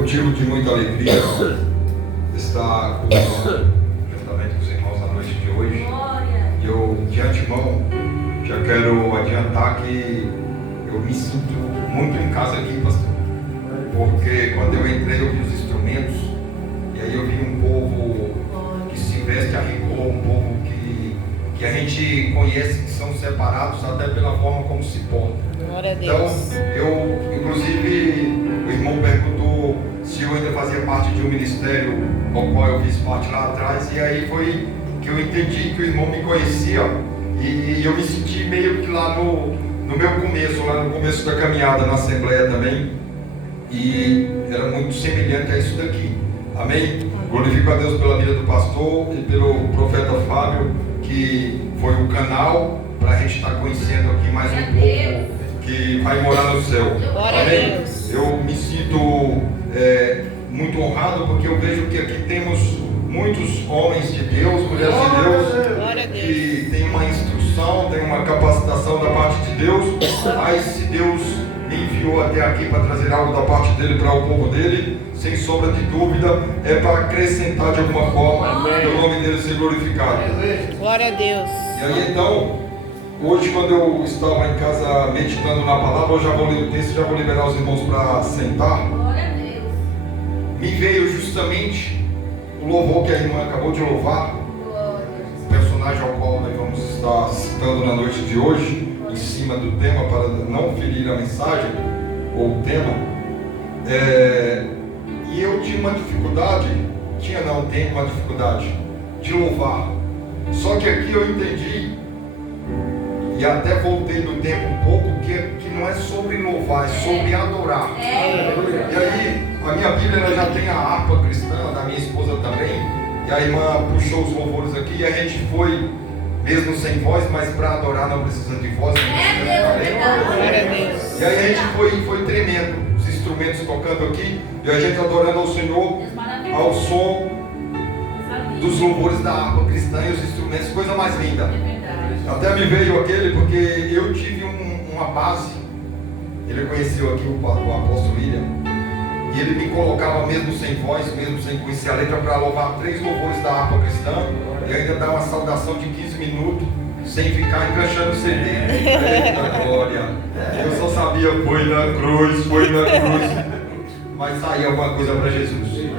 motivo de muita alegria estar juntamente com os irmãos na noite de hoje. E eu, de antemão, já quero adiantar que eu me sinto muito em casa aqui, pastor. Porque quando eu entrei, eu vi os instrumentos, e aí eu vi um povo que se veste a rigor, um povo que a gente conhece, que são separados até pela forma como se portam. Glória a Deus. Então, eu, inclusive, o irmão perguntou se eu ainda fazia parte de um ministério ao qual eu fiz parte lá atrás, e aí foi que eu entendi que o irmão me conhecia, e eu me senti meio que lá no meu começo, lá no começo da caminhada na Assembleia também, e era muito semelhante a isso daqui. Amém? Glorifico a Deus pela vida do pastor e pelo profeta Fábio, que foi o canal para a gente estar conhecendo aqui mais um pouco que vai morar no céu. Amém? Eu me sinto muito honrado, porque eu vejo que aqui temos muitos homens de Deus, mulheres de Deus, que têm uma instrução, têm uma capacitação da parte de Deus, mas se Deus me enviou até aqui para trazer algo da parte dele para o povo dele, sem sombra de dúvida, é para acrescentar de alguma forma, para o nome dele ser glorificado. Glória a Deus. E aí então, hoje quando eu estava em casa meditando na palavra, eu já vou ler o texto, já vou liberar os irmãos para sentar. Glória a Deus. Me veio justamente o louvor que a irmã acabou de louvar, o personagem ao qual nós vamos estar citando na noite de hoje, em cima do tema, para não ferir a mensagem ou o tema. E eu tinha uma dificuldade, tenho uma dificuldade de louvar. Só que aqui eu entendi, e até voltei no tempo um pouco, que não é sobre louvar, é sobre adorar. E aí, a minha Bíblia ela já tem a harpa cristã, da minha esposa também, e a irmã puxou os louvores aqui, e a gente foi, mesmo sem voz, mas para adorar não precisa de voz, e aí a gente foi tremendo, os instrumentos tocando aqui, e a gente adorando ao Senhor, ao som dos louvores da harpa cristã e os instrumentos, coisa mais linda. Até me veio aquele, porque eu tive uma base. Ele conheceu aqui o apóstolo William, e ele me colocava mesmo sem voz, mesmo sem conhecer a letra, para louvar 3 louvores da harpa cristã, e ainda dar uma saudação de 15 minutos, sem ficar enganchando o CD. Eita glória! Eu só sabia, foi na cruz, mas saía alguma coisa para Jesus.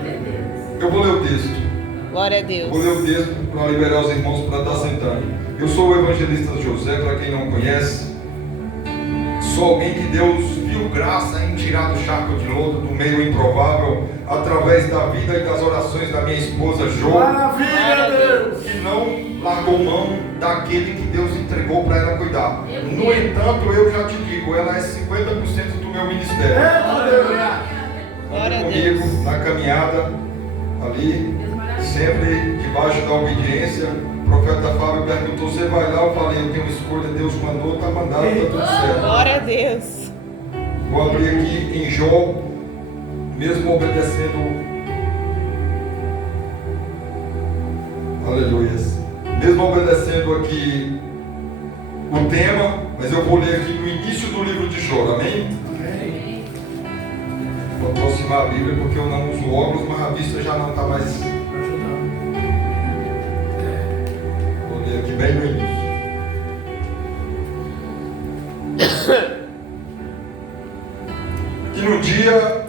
Eu vou ler o texto. Glória a Deus. Vou ler o texto para liberar os irmãos para estar sentando. Eu sou o evangelista José, para quem não conhece. Sou alguém que Deus viu graça em tirar do charco de lodo, do meio improvável, através da vida e das orações da minha esposa Jo. Maravilha, Deus! Que não largou mão daquele que Deus entregou para ela cuidar. No entanto, eu já te digo, ela é 50% do meu ministério. Glória a Comigo, Deus. na caminhada, ali, sempre debaixo da obediência. O profeta Fábio perguntou: você vai lá? Eu falei: eu tenho escolha, Deus mandou, está mandado, está tudo certo. Glória a Deus. Vou abrir aqui em Jó, mesmo obedecendo, aleluia, mesmo obedecendo aqui o tema, mas eu vou ler aqui no início do livro de Jó, amém? Amém. Vou aproximar a Bíblia porque eu não uso óculos, mas a vista já não está mais. Aqui bem no início. E no dia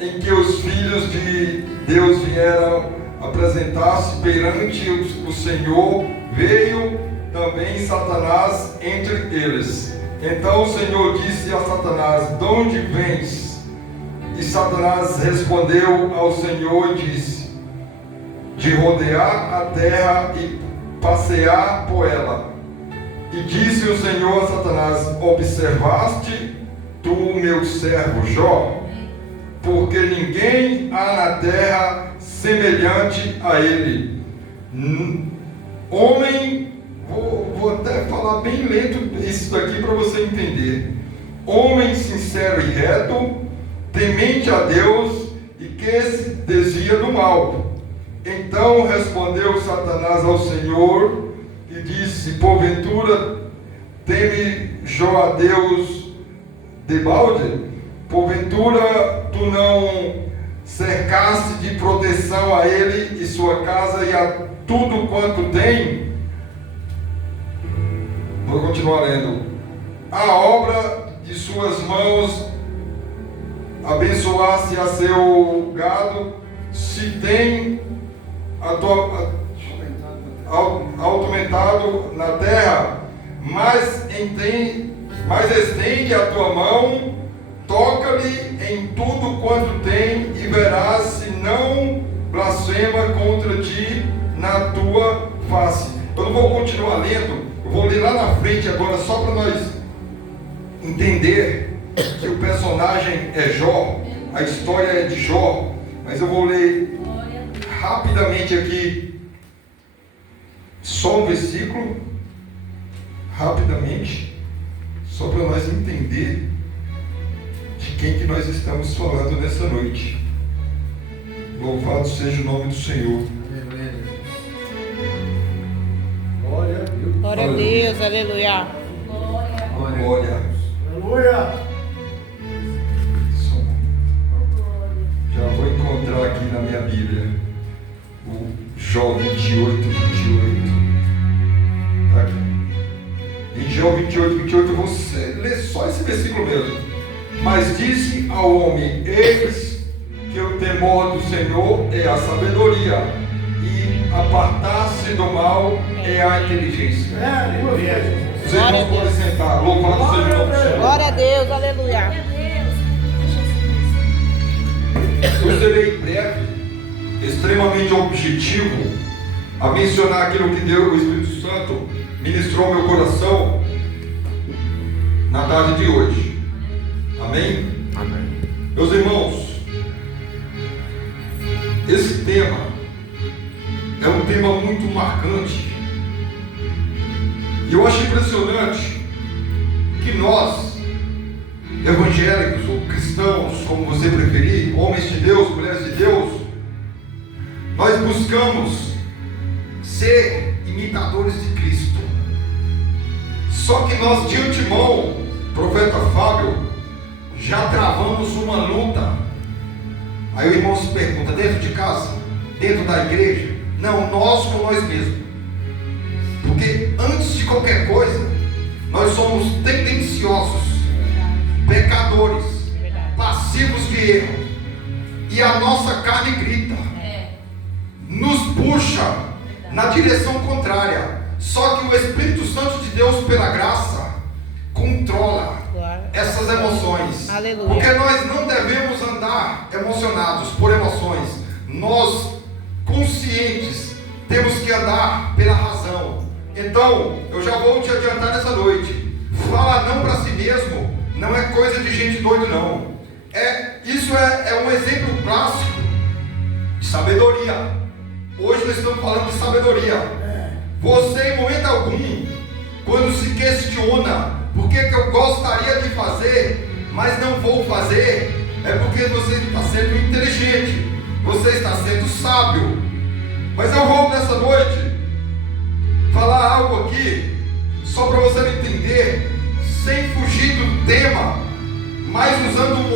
em que os filhos de Deus vieram apresentar-se perante o Senhor, veio também Satanás entre eles. Então o Senhor disse a Satanás: de onde vens? E Satanás respondeu ao Senhor e disse: de rodear a terra e passear por ela. E disse o Senhor a Satanás: observaste tu o meu servo Jó? Porque ninguém há na terra semelhante a ele. Homem, vou até falar bem lento isso daqui para você entender. Homem sincero e reto, temente a Deus e que se desvia do mal. Então respondeu Satanás ao Senhor e disse: porventura teme Jó a Deus debalde? Porventura tu não cercasse de proteção a ele e sua casa e a tudo quanto tem. Vou continuar lendo. A obra de suas mãos abençoasse a seu gado, se tem aumentado na terra, mas estende a tua mão, toca-lhe em tudo quanto tem, e verás se não blasfema contra ti na tua face. Eu não vou continuar lendo, eu vou ler lá na frente agora, só para nós entender que o personagem é Jó, a história é de Jó, mas eu vou ler rapidamente aqui só um versículo, rapidamente, só para nós entender de quem que nós estamos falando nessa noite. Louvado seja o nome do Senhor. Glória a Deus, aleluia. Glória. Aleluia. Já vou encontrar aqui na minha Bíblia o Jó 28. Tá aqui. Em Jó 28, eu vou ler só esse versículo mesmo. Mas disse ao homem: eis que o temor do Senhor é a sabedoria, e apartar-se do mal é a inteligência. Os irmãos podem sentar. Louvado seja o nome do Senhor. Glória a Deus, aleluia. Eu serei breve, extremamente objetivo, a mencionar aquilo que Deus, o Espírito Santo, ministrou ao meu coração na tarde de hoje. Amém? Amém. Meus irmãos, esse tema é um tema muito marcante. E eu acho impressionante que nós, evangélicos ou cristãos, como você preferir, homens de Deus, mulheres de Deus, nós buscamos ser imitadores de Cristo. Só que nós de antemão, profeta Fábio, já travamos uma luta. Aí o irmão se pergunta: dentro de casa? Dentro da igreja? Não, nós com nós mesmos. Porque antes de qualquer coisa, nós somos tendenciosos, pecadores, passivos de erro, e a nossa carne grita, nos puxa na direção contrária. Só que o Espírito Santo de Deus, pela graça, controla essas emoções. Aleluia. Porque nós não devemos andar emocionados por emoções. Nós, conscientes, temos que andar pela razão. Então, eu já vou te adiantar nessa noite: falar não para si mesmo não é coisa de gente doida, não. Isso é um exemplo clássico de sabedoria. Hoje nós estamos falando de sabedoria. Você, em momento algum, quando se questiona por que eu gostaria de fazer, mas não vou fazer, é porque você está sendo inteligente, você está sendo sábio. Mas eu vou nessa noite falar algo aqui, só para você entender, sem fugir do tema, mas usando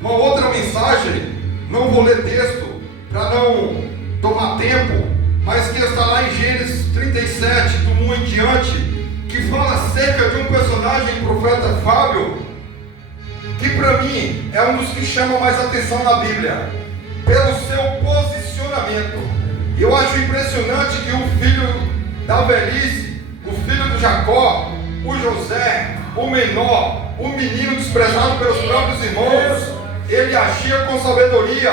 uma outra mensagem. Não vou ler texto para não tomar tempo, mas que está lá em Gênesis 37, do 1 em diante, que fala acerca de um personagem, profeta Fábio, que para mim é um dos que chamam mais atenção na Bíblia, pelo seu posicionamento. Eu acho impressionante que o filho da velhice, o filho do Jacó, o José, o menor, o menino desprezado pelos próprios irmãos, ele agia com sabedoria,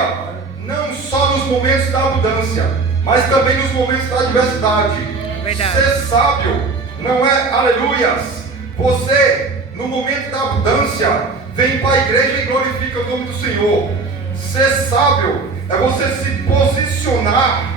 não só nos momentos da abundância, mas também nos momentos da adversidade. Ser sábio não é aleluias. Você, no momento da abundância, vem para a igreja e glorifica o nome do Senhor. Ser sábio é você se posicionar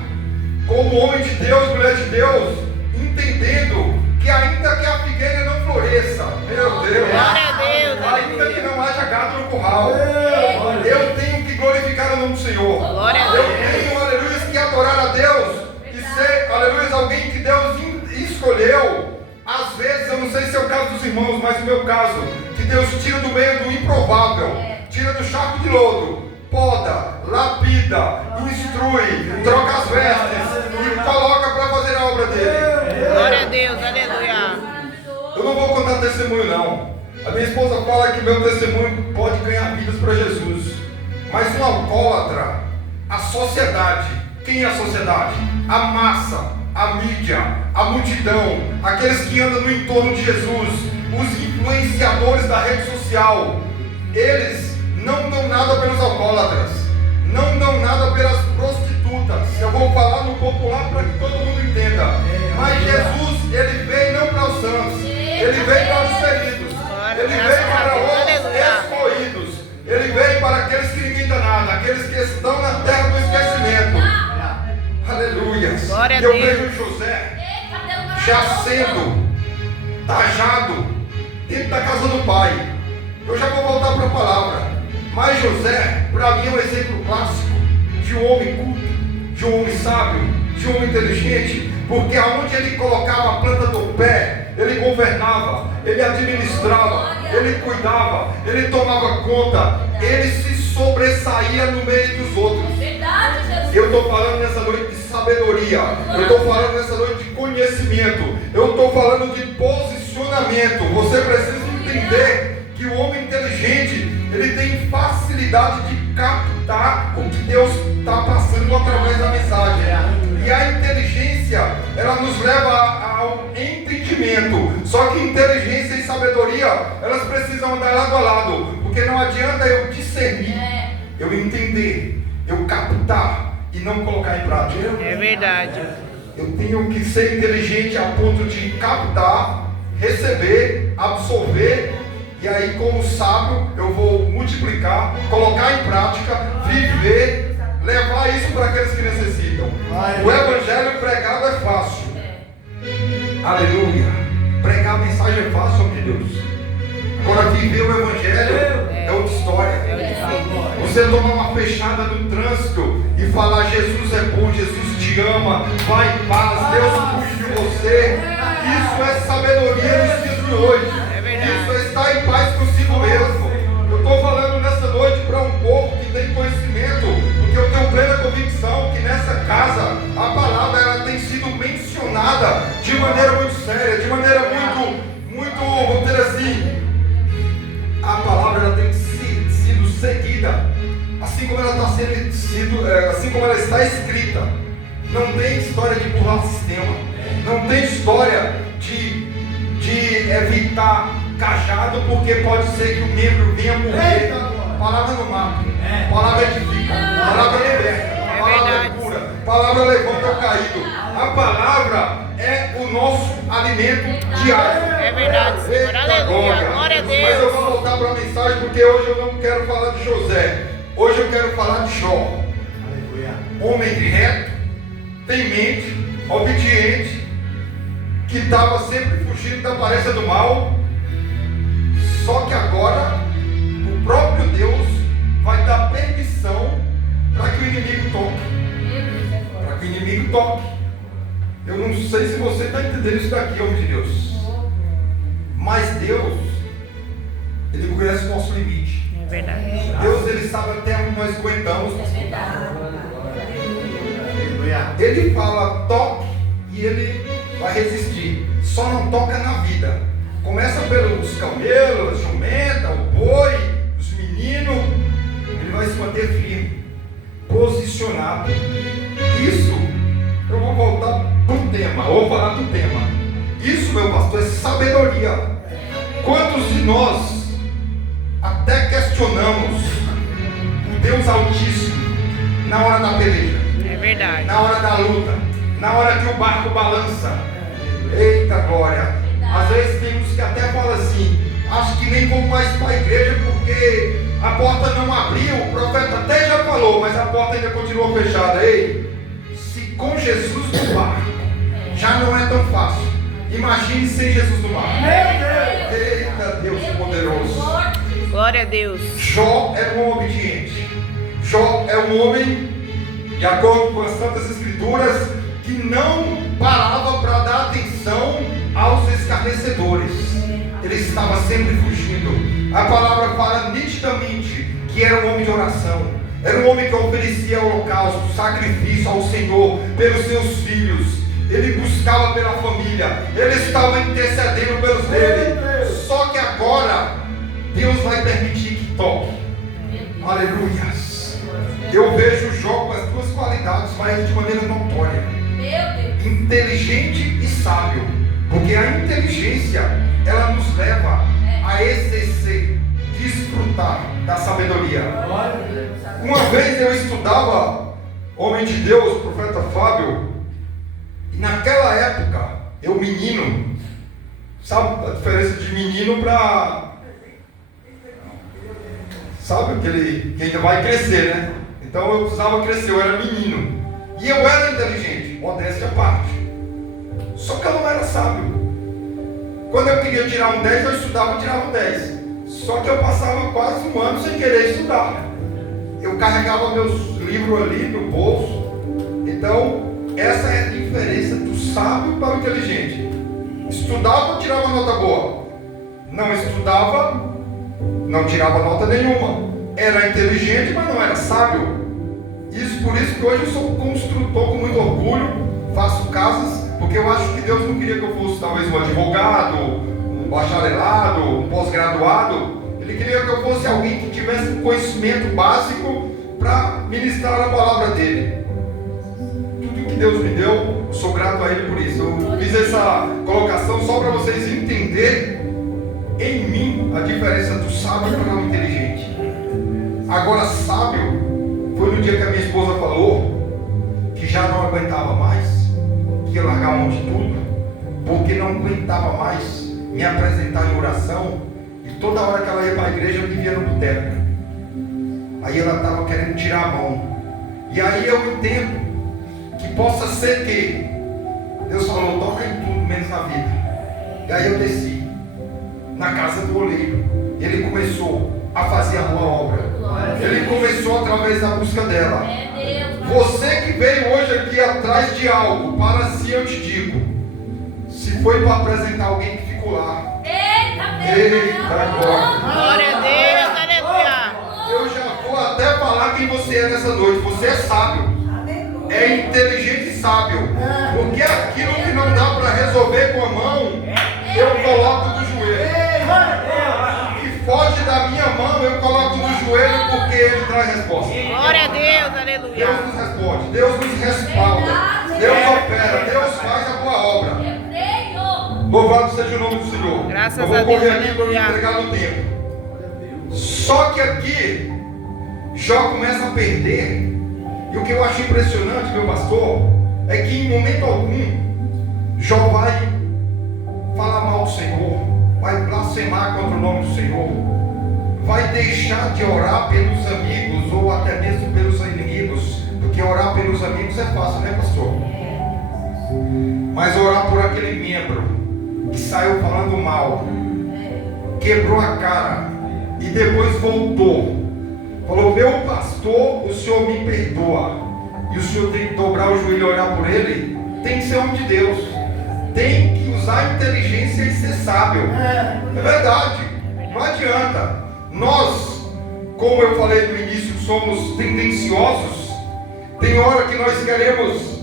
como homem de Deus, mulher de Deus, entendendo que ainda que a figueira não floresça, meu Deus, Glória a Deus, ainda que não haja gado no curral, eu tenho que glorificar o nome do Senhor. Glória a Eu Deus. tenho, aleluia, que adorar a Deus e ser, aleluia, alguém que Deus escolheu. Às vezes, eu não sei se é o caso dos irmãos, mas o meu caso, que Deus tira do meio do improvável, tira do charco de lodo, poda, capacita, instrui, troca as vestes e coloca para fazer a obra dele. Glória a Deus, aleluia. Eu não vou contar testemunho não. A minha esposa fala que meu testemunho pode ganhar vidas para Jesus. Mas um alcoólatra, a sociedade, quem é a sociedade? A massa, a mídia, a multidão, aqueles que andam no entorno de Jesus, os influenciadores da rede social, eles não dão nada pelos alcoólatras, não dão nada pelas prostitutas. Eu vou falar no popular para que todo mundo entenda. Mas Jesus, ele veio não para os santos, ele veio para os feridos, ele veio para os excluídos, ele veio para aqueles que ninguém dá nada, aqueles que estão na terra do esquecimento. Aleluia. E eu vejo José já sendo tajado dentro da casa do pai. Eu já vou voltar para a palavra. Mas José, para mim, é um exemplo clássico de um homem culto, de um homem sábio, de um homem inteligente, porque aonde ele colocava a planta do pé, ele governava, ele administrava, ele cuidava, ele tomava conta, ele se sobressaía no meio dos outros. Eu estou falando nessa noite de sabedoria, eu estou falando nessa noite de conhecimento, eu estou falando de posicionamento. Você precisa entender que o homem inteligente, ele tem facilidade de captar o que Deus está passando através da mensagem. E a inteligência, ela nos leva ao entendimento. Só que inteligência e sabedoria, elas precisam andar lado a lado, porque não adianta eu discernir, eu entender, eu captar e não colocar em prática. É verdade. Eu tenho que ser inteligente a ponto de captar, receber, absorver, e aí como sábio eu vou multiplicar, colocar em prática, viver, levar isso para aqueles que necessitam. O evangelho pregado é fácil. Aleluia. Pregar a mensagem é fácil, meu Deus. Agora viver o evangelho é outra história. Você tomar uma fechada no trânsito e falar: Jesus é bom, Jesus te ama, vai em paz, Deus cuide de você. Isso é sabedoria nos dias de hoje. Isso é estar em paz consigo mesmo. Eu estou falando nessa noite para um povo que tem conhecimento, porque eu tenho plena convicção que nessa casa a palavra ela tem sido mencionada de maneira muito séria, de maneira muito, vamos dizer assim, a palavra ela tem sido seguida, assim como ela está assim como ela está escrita. Não tem história de burlar o sistema, não tem história de evitar cajado, porque pode ser que o membro venha morrer. Palavra não mata, palavra edifica, palavra liberta, palavra cura, palavra levanta o caído. A palavra é o nosso alimento diário. É verdade, Senhor. Aleluia. Glória a Deus. Mas eu vou voltar para a mensagem, porque hoje eu não quero falar de José. Hoje eu quero falar de Jó. Homem reto, temente, obediente, que estava sempre fugindo da aparência do mal. Só que agora o próprio Deus vai dar permissão para que o inimigo toque. Para que o inimigo toque. Eu não sei se você está entendendo isso daqui, homem de Deus. Mas Deus, Ele conhece o nosso limite. É verdade. Deus, Ele sabe até onde nós aguentamos. Ele fala toque e Ele vai resistir. Só não toca na vida. Começa pelos camelos, a jumenta, o boi, os meninos. Ele vai se manter firme, posicionado. Isso, eu vou voltar para o tema, vou falar do tema. Isso, meu pastor, é sabedoria. Quantos de nós até questionamos o Deus Altíssimo na hora da peleja? É verdade. Na hora da luta, na hora que o barco balança. Eita glória! Às vezes tem uns que até falam assim: acho que nem vou mais para a igreja porque a porta não abriu. O profeta até já falou, mas a porta ainda continua fechada. Ei, se com Jesus no barco já não é tão fácil, imagine sem Jesus no barco. Eita Deus poderoso! Glória a Deus. Jó era um homem obediente. Jó é um homem, de acordo com as Santas Escrituras, que não parava para dar atenção aos escarnecedores. Ele estava sempre fugindo. A palavra fala nitidamente que era um homem de oração, Era um homem que oferecia holocausto, sacrifício ao Senhor pelos seus filhos. Ele buscava pela família. Ele estava intercedendo pelos dele. Só que agora Deus vai permitir que toque. Aleluias. Eu vejo Jó com as duas qualidades, mas de maneira notória: inteligente e sábio. Porque a inteligência, ela nos leva a exercer, desfrutar da sabedoria. Uma vez eu estudava homem de Deus, profeta Fábio, e naquela época, eu menino, sabe a diferença de menino para, sabe, aquele que ainda vai crescer, né? Então eu precisava crescer, eu era menino, e eu era inteligente, modéstia à parte, só que eu não era sábio. Quando eu queria tirar um 10, eu estudava e tirava um 10. Só que eu passava quase um ano sem querer estudar. Eu carregava meus livros ali no bolso. Então, essa é a diferença do sábio para o inteligente. Estudava, tirava nota boa. Não estudava, não tirava nota nenhuma. Era inteligente, mas não era sábio. Por isso que hoje eu sou construtor com muito orgulho. Faço casas, porque eu acho que Deus não queria que eu fosse talvez um advogado, um bacharelado, um pós-graduado. Ele queria que eu fosse alguém que tivesse um conhecimento básico para ministrar a palavra dele. Tudo que Deus me deu, eu sou grato a Ele por isso. Eu fiz essa colocação só para vocês entenderem em mim a diferença do sábio para o inteligente. Agora, sábio foi no dia que a minha esposa falou que já não aguentava mais, que ia largar a mão de tudo, porque não aguentava mais me apresentar em oração, e toda hora que ela ia para a igreja eu vivia no boteco. Aí ela estava querendo tirar a mão, e aí eu entendo que possa ser que Deus falou: toca em tudo menos na vida. E aí eu desci na casa do oleiro, ele começou a fazer a boa obra, ele começou através da busca dela. Você que veio hoje aqui atrás de algo, para si eu te digo, se foi para apresentar alguém que ficou lá, eita glória, Glória a Deus, aleluia. eu já vou até falar quem você é nessa noite. Você é sábio, é inteligente e sábio, porque aquilo que não dá para resolver com a mão, eu coloco no joelho. Que foge da minha mão, eu coloco no joelho, porque ele traz resposta. Glória a Deus, aleluia. Deus nos responde, Deus nos respalda, Deus opera, Deus faz a boa obra. Louvado seja o nome do Senhor. Graças eu vou a Deus, correr aqui para me aleluia. entregar no tempo. Só que aqui Jó começa a perder. E o que eu acho impressionante, meu pastor, é que em momento algum Jó vai falar mal do Senhor, vai blasfemar contra o nome do Senhor, vai deixar de orar pelos amigos ou até mesmo pelos inimigos, porque orar pelos amigos é fácil, né, pastor? Mas orar por aquele membro que saiu falando mal, quebrou a cara e depois voltou, falou: meu pastor, o Senhor me perdoa, e o Senhor tem que dobrar o joelho e orar por ele. Tem que ser homem de Deus, tem que usar a inteligência e ser sábio. É verdade, não adianta. Nós, como eu falei no início, somos tendenciosos. Tem hora que nós queremos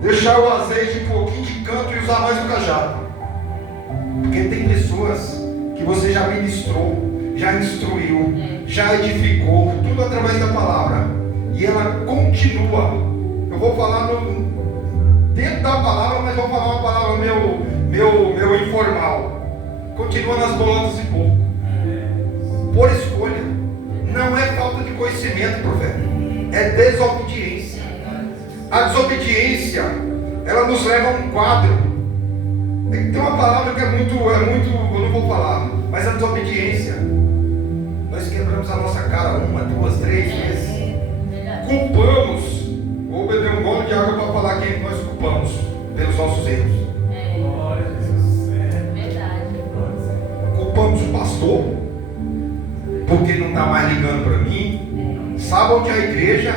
deixar o azeite um pouquinho de canto e usar mais o cajado, porque tem pessoas que você já ministrou, já instruiu, já edificou, tudo através da palavra, e ela continua. Eu vou falar dentro da palavra, mas vou falar uma palavra meu informal. Continua nas bolotas e pouco, por escolha. Não é falta de conhecimento, profeta, é desobediência. A desobediência, ela nos leva a um quadro. Tem uma palavra que é muito, eu não vou falar, mas a desobediência, nós quebramos a nossa cara 1, 2, 3 vezes. Culpamos, vou beber um gole de água para falar quem nós culpamos pelos nossos erros. Culpamos o pastor, porque não está mais ligando para mim. Sabe onde é a igreja,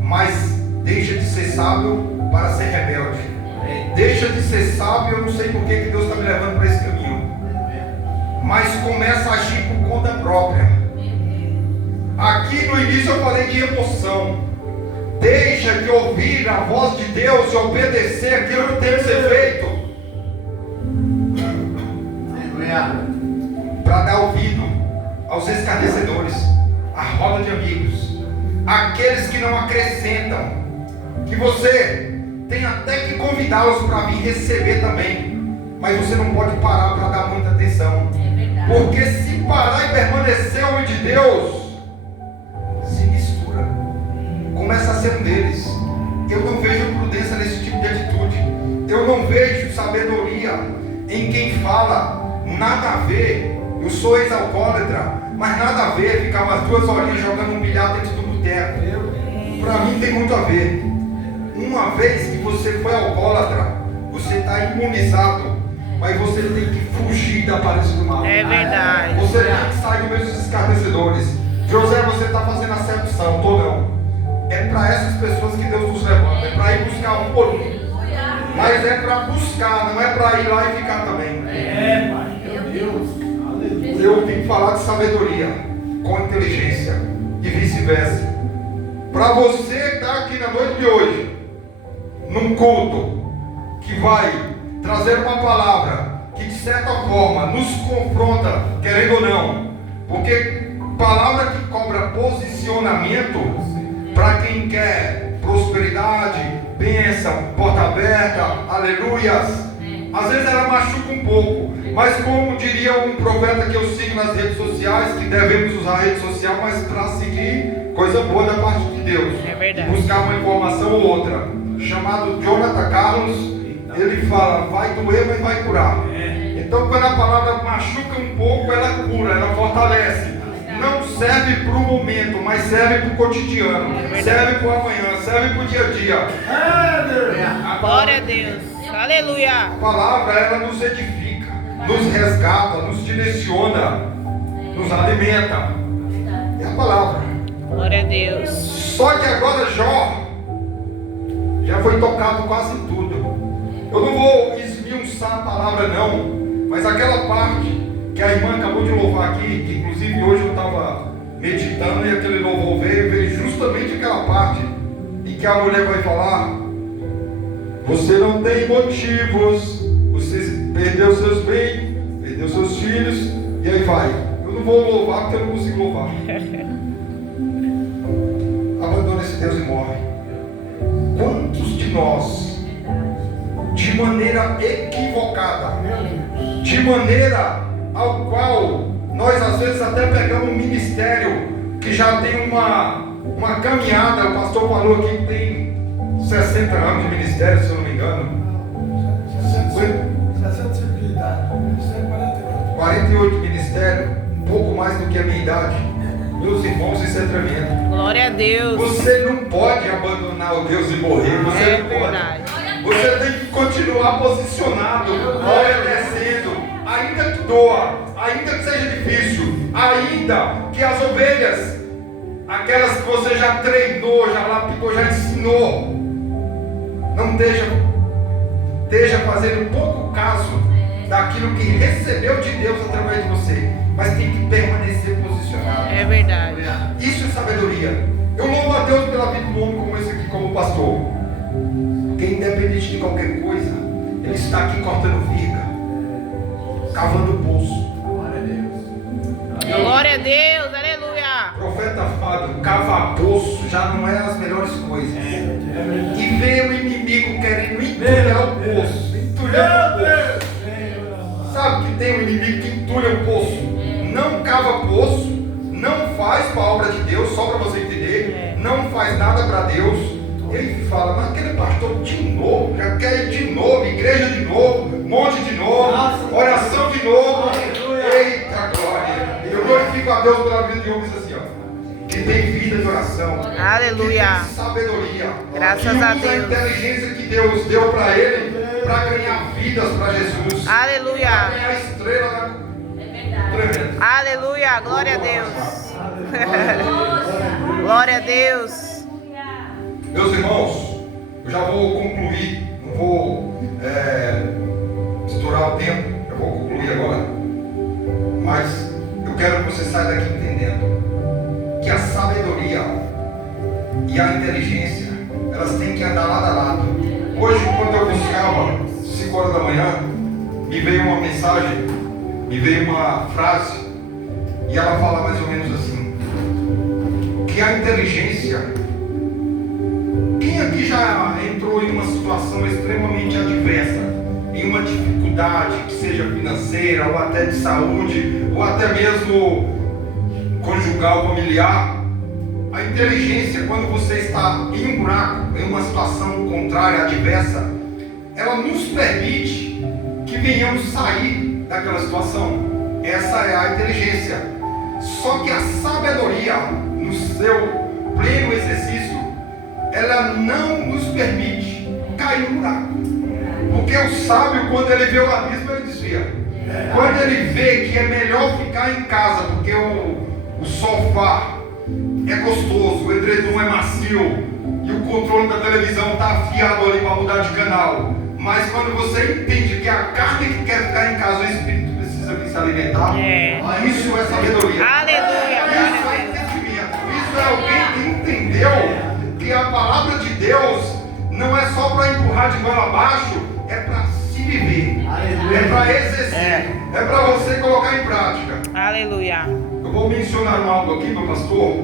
mas deixa de ser sábio para ser rebelde. Deixa de ser sábio, eu não sei por que Deus está me levando para esse caminho, mas começa a agir por conta própria. Aqui no início eu falei de emoção. Deixa de ouvir a voz de Deus e obedecer aquilo que tem que ser feito, para dar ouvido aos escarnecedores, à roda de amigos, aqueles que não acrescentam, que você tem até que convidá-los para vir receber também, mas você não pode parar para dar muita atenção, porque se parar e permanecer o homem de Deus, se mistura, começa a ser um deles. Eu não vejo prudência nesse tipo de atitude, eu não vejo sabedoria em quem fala, nada a ver. Eu sou ex-alcoólatra, mas nada a ver ficar umas 2 horinhas jogando um bilhar dentro do boteco. Para mim tem muito a ver. Uma vez que você foi alcoólatra, você está imunizado, mas você tem que fugir da aparência do mal. É verdade. Você tem que sair do meio dos escarnecedores. José, você está fazendo acepção, tô não. É para essas pessoas que Deus nos levanta, é para ir buscar um por um. Mas é para buscar, não é para ir lá e ficar também. Pai, meu Deus. Eu tenho que falar de sabedoria com inteligência e vice-versa. Para você estar aqui na noite de hoje, num culto que vai trazer uma palavra que de certa forma nos confronta, querendo ou não, porque palavra que cobra posicionamento para quem quer prosperidade, bênção, porta aberta, aleluias. Às vezes ela machuca um pouco, mas como diria um profeta que eu sigo nas redes sociais, que devemos usar a rede social, mas para seguir coisa boa da parte de Deus, É verdade. buscar uma informação ou outra, chamado Jonathan Carlos, ele fala, vai doer, mas vai curar. Então quando a palavra machuca um pouco, ela cura, ela fortalece. Não serve para o momento, mas serve para o cotidiano, serve para o amanhã, serve para o dia a dia. Glória a Deus. Aleluia. A palavra, ela nos edifica, nos resgata, nos direciona, nos alimenta. É a palavra. Glória a Deus. Só que agora Jó já foi tocado quase em tudo. Eu não vou esmiuçar a palavra não, mas aquela parte que a irmã acabou de louvar aqui, que inclusive hoje eu estava meditando e aquele louvor veio justamente aquela parte em que a mulher vai falar: você não tem motivos, você perdeu seus bens, perdeu seus filhos, e aí vai. Eu não vou louvar porque eu não consigo louvar. Abandona esse Deus e morre. Quantos de nós, de maneira equivocada, de maneira ao qual nós às vezes até pegamos um ministério que já tem uma caminhada, o pastor falou aqui que tem 60 anos de ministério, se eu não me engano. 48 ministério, um pouco mais do que a minha idade. Meus irmãos, isso é tremendo. Glória a Deus. Você não pode abandonar o Deus e morrer. Você É não pode. verdade. Você tem que continuar posicionado, obedecendo, ainda que doa, ainda que seja difícil, ainda que as ovelhas, aquelas que você já treinou, já lapidou, já ensinou, não esteja fazendo pouco caso daquilo que recebeu de Deus através de você, mas tem que permanecer posicionado. É verdade. Isso é sabedoria. Eu louvo a Deus pela vida de um homem como esse aqui, como pastor, que independente de qualquer coisa, ele está aqui cortando viga, cavando poço. Glória a Deus. Aleluia. Profeta Fábio, cavar poço já não é as melhores coisas. E vem o inimigo querendo entulhar o poço. Entulhar o poço. Sabe que tem um inimigo que entulha o poço? Não cava poço, não faz para a obra de Deus, só para você entender, não faz nada para Deus. Ele fala, mas aquele pastor de novo, já quer ir de novo, igreja de novo, monte de novo, oração de novo. Eita glória! Eu glorifico a Deus pela vida de homens assim, ó, que tem vida de oração, Aleluia. que tem sabedoria, Graças que a usa a Deus. inteligência que Deus deu para ele, para ganhar vidas para Jesus, para Aleluia. ganhar a estrela da... Tremendo. Aleluia. Glória a Deus. Glória a Deus. Meus irmãos, eu já vou concluir, não vou estourar o tempo, eu vou concluir agora, mas eu quero que você saia daqui entendendo que a sabedoria e a inteligência, elas têm que andar lado a lado. Hoje, quando eu buscava 5 horas da manhã, me veio uma mensagem, me veio uma frase, e ela fala mais ou menos assim: que a inteligência, quem aqui já entrou em uma situação extremamente adversa, em uma dificuldade, que seja financeira, ou até de saúde, ou até mesmo conjugal, familiar? A inteligência, quando você está em um buraco, em uma situação contrária, adversa, ela nos permite que venhamos sair daquela situação. Essa é a inteligência. Só que a sabedoria, no seu pleno exercício, ela não nos permite cair no buraco. Porque o sábio, quando ele vê o abismo, ele desvia. Quando ele vê que é melhor ficar em casa, porque o sofá é gostoso, o edredom é macio e o controle da televisão está afiado ali para mudar de canal. Mas quando você entende que a carne que quer ficar em casa, o espírito precisa vir se alimentar, isso é sabedoria. Aleluia. Isso é entendimento. Isso é alguém que entendeu que a palavra de Deus não é só para empurrar de goela abaixo, é para se viver, é para exercer, é para você colocar em prática. Aleluia. Eu vou mencionar algo aqui, meu pastor,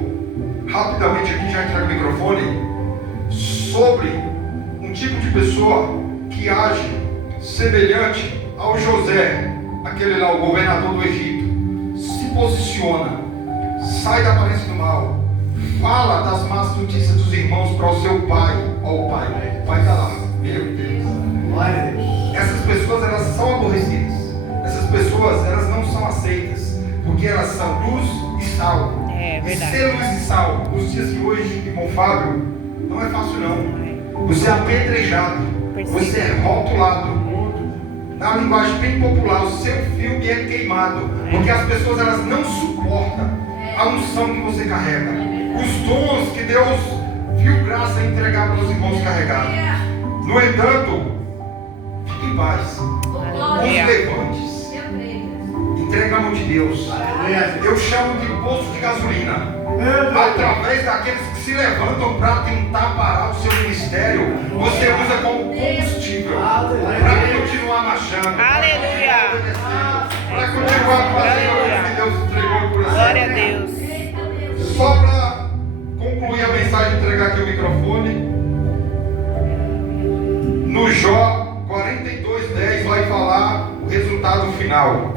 rapidamente aqui, já entrego o microfone, sobre um tipo de pessoa que age semelhante ao José, aquele lá, o governador do Egito. Se posiciona, sai da aparência do mal, fala das más notícias dos irmãos para o seu pai. Ó, o pai está lá, meu Deus. Essas pessoas, elas são aborrecidas. Essas pessoas, elas não são aceitas, porque elas são luz e sal. É verdade. E ser luz e sal, nos dias de hoje, irmão Fábio, não é fácil não. Você é apedrejado, você é rotulado. Na linguagem bem popular, o seu filme é queimado, porque as pessoas, elas não suportam a unção que você carrega, os dons que Deus viu graça em entregar para os irmãos carregados. No entanto, fique em paz, os levantes, entrega a mão de Deus. Eu chamo de poço de gasolina, através daqueles que se levantam para tentar parar o seu ministério. Você usa como combustível para continuar marchando, Aleluia. para continuar fazendo o que Deus entregou por você. Glória a Deus. Só para concluir a mensagem, entregar aqui o microfone. No Jó 42:10 vai falar o resultado final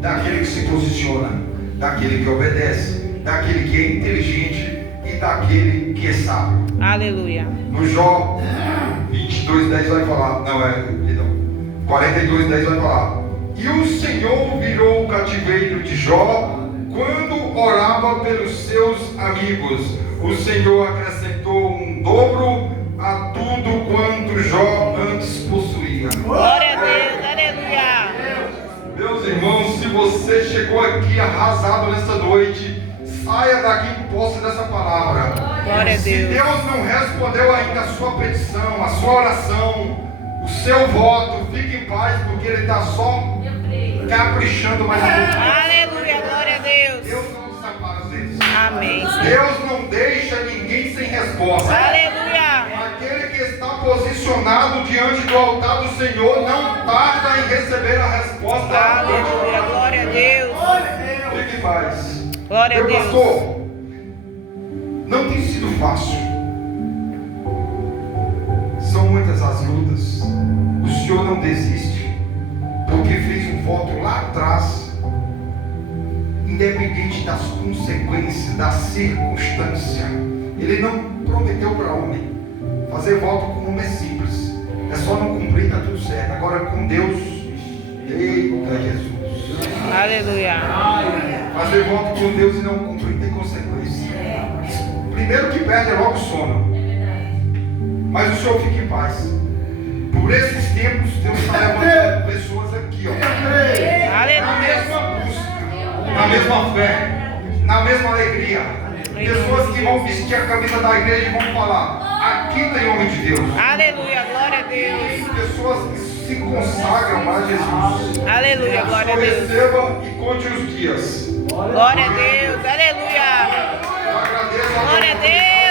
daquele que se posiciona, daquele que obedece, daquele que é inteligente e daquele que é sábio. Aleluia. No Jó 22:10 vai falar, perdão, 42:10 vai falar: e o Senhor virou o cativeiro de Jó quando orava pelos seus amigos. O Senhor acrescentou um dobro a tudo quanto Jó antes possuía. Glória a Deus. Aleluia. Meus irmãos, se você chegou aqui arrasado nessa noite, saia daqui em posse dessa palavra. Glória a Se Deus. Deus não respondeu ainda a sua petição, a sua oração, o seu voto, fique em paz, porque Ele está só caprichando mais um pouco. Aleluia. Glória a Deus. Deus não desampara os deles. Amém. Deus não deixa ninguém sem resposta. Aleluia. Aquele que está posicionado diante do altar do Senhor não tarda em receber a resposta. Aleluia. Glória a Deus. Fique em paz. Glória a Meu Deus. pastor, não tem sido fácil. São muitas as lutas. O Senhor não desiste, porque fez um voto lá atrás, independente das consequências, da circunstância. Ele não prometeu para homem. Fazer voto com o homem é simples, é só não cumprir, está tudo certo. Agora com Deus, eita Jesus, Aleluia. fazer voto com Deus e não cumprir tem consequência. Primeiro que perde é logo o sono. Mas o Senhor fique em paz. Por esses tempos, Deus está levantando pessoas aqui, ó, na Aleluia. mesma busca, na mesma fé, na mesma alegria. Pessoas que vão vestir a camisa da igreja e vão falar: aqui tem homem de Deus. Aleluia. Glória a Deus. Pessoas que se consagram para Jesus. Aleluia. Glória a Deus. Receba e conte os dias. Glória a Deus. Aleluia. Glória a Deus.